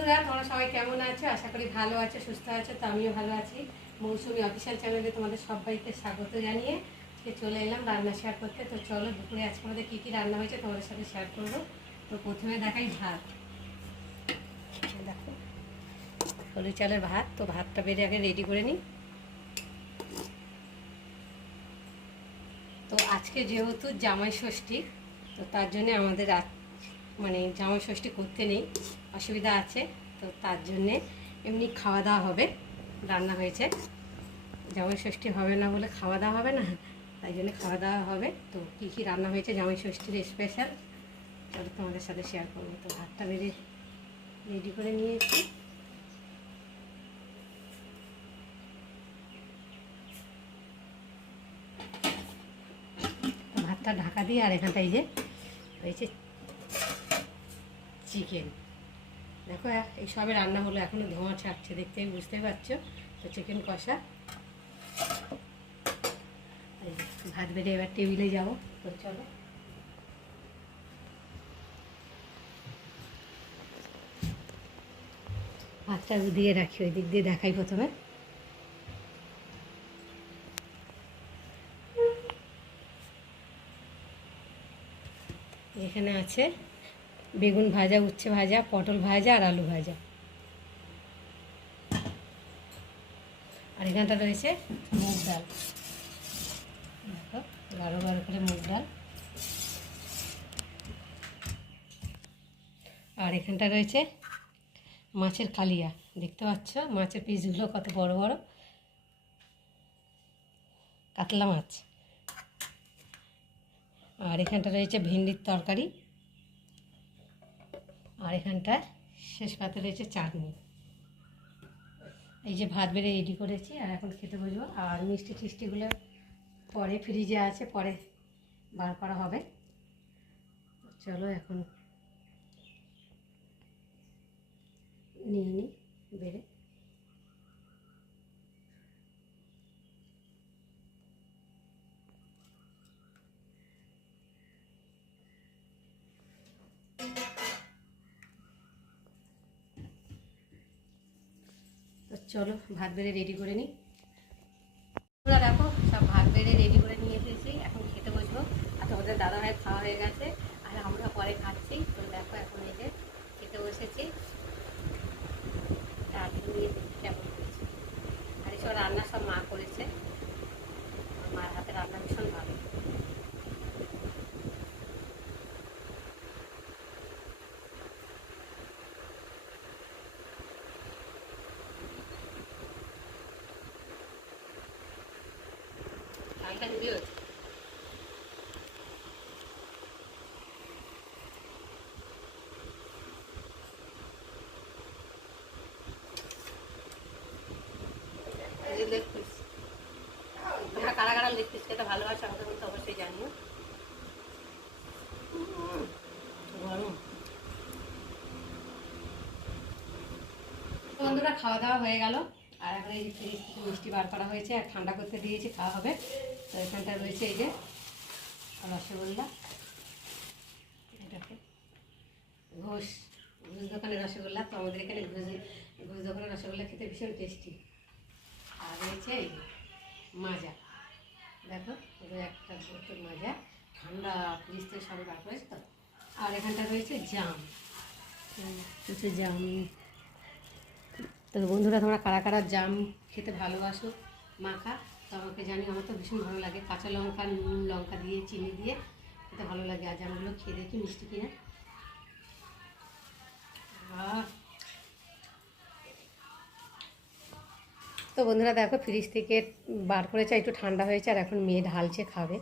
বন্ধুরা, তোমরা সবাই কেমন আছো? আশা করি ভালো আছো, সুস্থ আছো। তো আমিও ভালো আছি। মৌসুমি অফিসিয়াল চ্যানেলে তোমাদের সবাইকে স্বাগত জানিয়ে চলে এলাম রান্না শেয়ার করতে। তো চলো, দুপুরে আজকে আমাদের কী কী রান্না হয়েছে তোমাদের সাথে শেয়ার করবো। তো প্রথমে দেখাই ভাত। দেখো, হলুদ চালের ভাত। তো ভাতটা বেড়ে আগে রেডি করে নিই। তো আজকে যেহেতু জামাই ষষ্ঠী, তো তার জন্যে আমাদের মানে জামাই ষষ্ঠী করতে নেই, অসুবিধা আছে। তো তার জন্যে এমনি খাওয়া দাওয়া হবে, রান্না হয়েছে। জামাই ষষ্ঠী হবে না বলে খাওয়া দাওয়া হবে না, তাই জন্য খাওয়া দাওয়া হবে। তো কী কী রান্না হয়েছে জামাই ষষ্ঠীর স্পেশাল, চলো তোমাদের সাথে শেয়ার করবো। তো ভাতটা রেডি করে নিয়েছি। ভাতটা ঢাকা দিয়ে, আর এখানটায় যে হয়েছে চিকেন। দেখো, এই সবে রান্না হলো, এখনও ধোঁয়া ছাড়ছে, দেখতেই বুঝতে পারছো। তো চিকেন কষা। ভাত বেড়ে এবার টেবিলে যাবো। তো চলো, ভাতটা দিয়ে রাখি, ওই দিক দিয়ে দেখাই। প্রথমে এখানে আছে বেগুন ভাজা, উচ্ছে ভাজা, পটল ভাজা আর আলু ভাজা। আর এখানটা রয়েছে মুগ ডাল। দেখো, গাঢ় গাঢ় করে মুগ ডাল। আর এখানটা রয়েছে মাছের কালিয়া। দেখতে পাচ্ছ মাছের পিসগুলো কত বড় বড়, কাতলা মাছ। আর এখানটা রয়েছে ভেন্ডির তরকারি। আর এখানটা শেষ পাতে রয়েছে চাটনি। এই যে ভাত বেড়ে রেডি করেছি, আর এখন খেতে বসবো। আর মিষ্টি টিষ্টিগুলো পরে ফ্রিজে আছে, পরে বার করা হবে। চলো এখন নিয়ে নিই বেড়ে। তো চলো ভাত বেড়ে রেডি করে নিই। তোমরা দেখো, সব ভাত বেড়ে রেডি করে নিয়ে এসেছি, এখন খেতে বসবো। আর তোমাদের দাদাভাই খাওয়া হয়ে গেছে, আর আমরা পরে খাচ্ছি। তো দেখো, এখন এই যে খেতে বসেছি। আর নিয়ে দেখি কেমন হয়েছে। আর এসব রান্না সব মা করেছে, মার হাতে রান্না ভীষণ ভালো। ডালটা হেভি হয়েছে। লেগ পিস, তোমরা কারা কারা লেগ পিস খেতে ভালোবাসো আমাকে কিন্তু অবশ্যই জানিও। গরম। বন্ধুরা, খাওয়া দাওয়া হয়ে গেল। আর এখন এই যে ফ্রিজ থেকে মিষ্টি বার করা হয়েছে, আর ঠান্ডা করতে দিয়েছি, খাওয়া হবে। তো এখানটা রয়েছে এই যে রসগোল্লা। এটাকে ঘোষ ঘোষ দোকানের রসগোল্লা। তো আমাদের এখানে ঘোষ দোকানের রসগোল্লা খেতে ভীষণ টেস্টি। আর রয়েছে এই মাজা। দেখো, একটা বোতল মাজা, ঠান্ডা ফ্রিজ থেকে সবাই বার করেছে তো। আর এখানটা রয়েছে জাম, কিছু জাম। তো বন্ধুরা, তোমরা কারা কারা জাম খেতে ভালোবাসো মাখা, তো আমাকে জানি। আমার তো ভীষণ ভালো লাগে, কাঁচা লঙ্কা, নুন, লঙ্কা দিয়ে, চিনি দিয়ে খেতে ভালো লাগে। আর জামগুলো খেয়ে দেখি মিষ্টি কিনা। তো বন্ধুরা দেখো, ফ্রিজ থেকে বার করেছে, একটু ঠান্ডা হয়েছে, আর এখন মেয়ে ঢালছে, খাবে।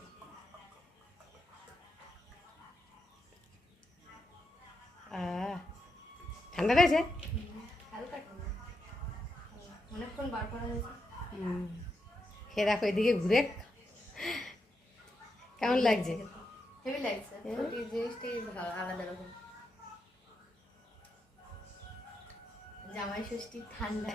ঠান্ডা রয়েছে, অনেকক্ষণ বার করা হয়েছে। খেয়ে দেখো, এদিকে ঘুরে কেমন লাগছে? হেভি লাগছে, জিনিসটাই আলাদা রকম। জামাই ষষ্ঠী ঠান্ডা।